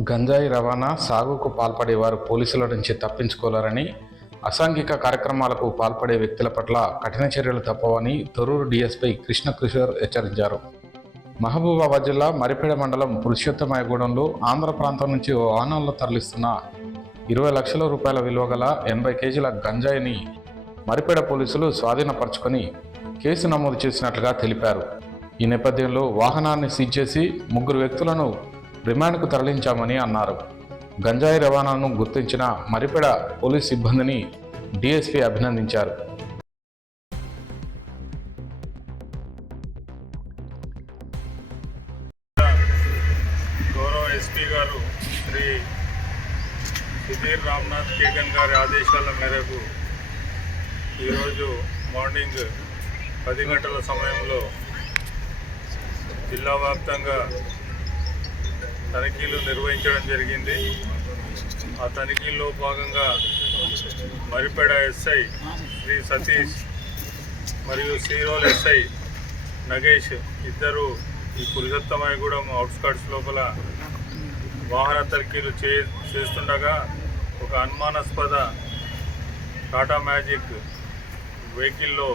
గంజాయి రవాణా సాగుకు పాల్పడే వారు పోలీసుల నుంచి తప్పించుకోలేరని అసాంఘిక కార్యక్రమాలకు పాల్పడే వ్యక్తుల పట్ల కఠిన చర్యలు తప్పవని తొరూరు డిఎస్పై కృష్ణ కిషోర్ హెచ్చరించారు. మహబూబాబాద్ జిల్లా మరిపేడ మండలం పురుషోత్తమయగూడెంలో ఆంధ్ర ప్రాంతం నుంచి ఓ వాహనంలో తరలిస్తున్న ఇరవై లక్షల రూపాయల విలువ గల ఎనభై కేజీల గంజాయిని మరిపేడ పోలీసులు స్వాధీనపరుచుకొని కేసు నమోదు చేసినట్లుగా తెలిపారు. ఈ నేపథ్యంలో వాహనాన్ని సీజ్ చేసి ముగ్గురు వ్యక్తులను రిమాండ్కు తరలించామని అన్నారు. గంజాయి రవాణాను గుర్తించిన మరిపెడ పోలీస్ సిబ్బందిని డీఎస్పీ అభినందించారు. గౌరవ ఎస్పీ గారు శ్రీ సుధీర్ రామ్నాథ్ కేగన్ గారి ఆదేశాల మేరకు ఈరోజు మార్నింగ్ పది గంటల సమయంలో జిల్లా వ్యాప్తంగా తనిఖీలు నిర్వహించడం జరిగింది. ఆ తనిఖీల్లో భాగంగా మరిపేడ ఎస్ఐ శ్రీ సతీష్ మరియు సీరోల్ ఎస్ఐ నగేష్ ఇద్దరు ఈ పురుషోత్తమాయగూడెం అవుట్స్కట్స్ లోపల వాహన తనిఖీలు చే చేస్తుండగా ఒక అనుమానాస్పద టాటా మ్యాజిక్ వెహికల్లో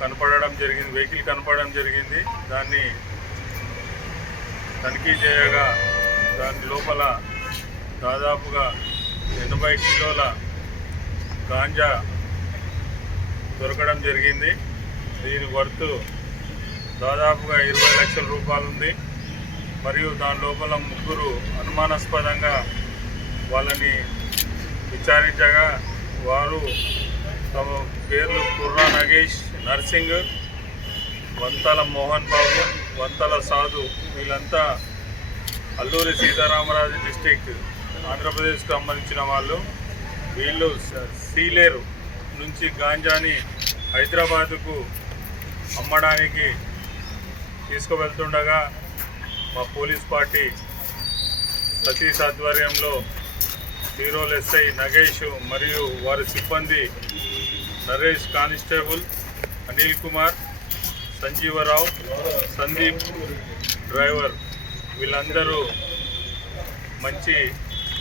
కనపడడం జరిగింది. వెహికల్ కనపడడం జరిగింది. దాన్ని తనిఖీ చేయగా దాని లోపల దాదాపుగా ఎనభై కిలోల గాంజా దొరకడం జరిగింది. దీని వర్త్ దాదాపుగా ఇరవై లక్షల రూపాయలు ఉంది. మరియు దాని లోపల ముగ్గురు అనుమానాస్పదంగా వాళ్ళని విచారించగా వారు తమ పేర్లు కుర్రా నగేష్ నర్సింగ్ వంతల మోహన్ బాబు వంతల సాధు వీళ్ళంతా అల్లూరి సీతారామరాజు డిస్టిక్ ఆంధ్రప్రదేశ్కి సంబంధించిన వాళ్ళు. వీళ్ళు సీలేరు నుంచి గాంజాని హైదరాబాదుకు అమ్మడానికి తీసుకువెళ్తుండగా మా పోలీస్ పార్టీ సతీష్ ఆధ్వర్యంలో హీరోలు ఎస్ఐ నగేష్ మరియు వారి సిబ్బంది నరేష్ కానిస్టేబుల్ అనిల్ కుమార్ సంజీవరావు సందీప్ డ్రైవర్ వీళ్ళందరూ మంచి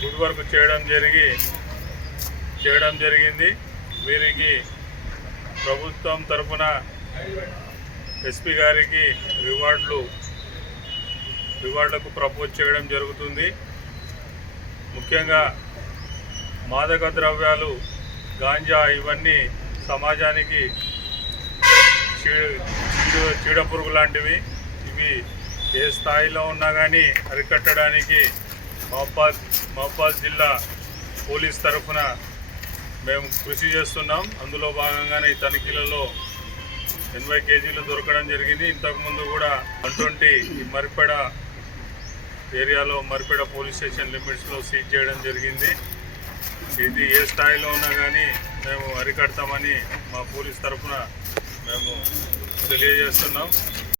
గుడ్ వర్క్ చేయడం జరిగి చేయడం జరిగింది. వీరికి ప్రభుత్వం తరపున ఎస్పీ గారికి రివార్డులు రివార్డులకు ప్రపోజ్ చేయడం జరుగుతుంది. ముఖ్యంగా మాదక ద్రవ్యాలు గాంజా ఇవన్నీ సమాజానికి చీడ పురుగు లాంటివి ఇవి ఏ స్థాయిలో ఉన్నా కానీ అరికట్టడానికి మహబాద్ మహబాద్ జిల్లా పోలీస్ తరఫున మేము కృషి చేస్తున్నాం. అందులో భాగంగానే ఈ తనిఖీలలో ఎనభై కేజీలు దొరకడం జరిగింది. ఇంతకుముందు కూడా వన్ ట్వంటీ ఈ మరిపెడ ఏరియాలో మరిపెడ పోలీస్ స్టేషన్ లిమిట్స్లో సీజ్ చేయడం జరిగింది. ఇది ఏ స్థాయిలో ఉన్నా కానీ మేము అరికడతామని మా పోలీస్ తరఫున మేము తెలియజేస్తున్నాం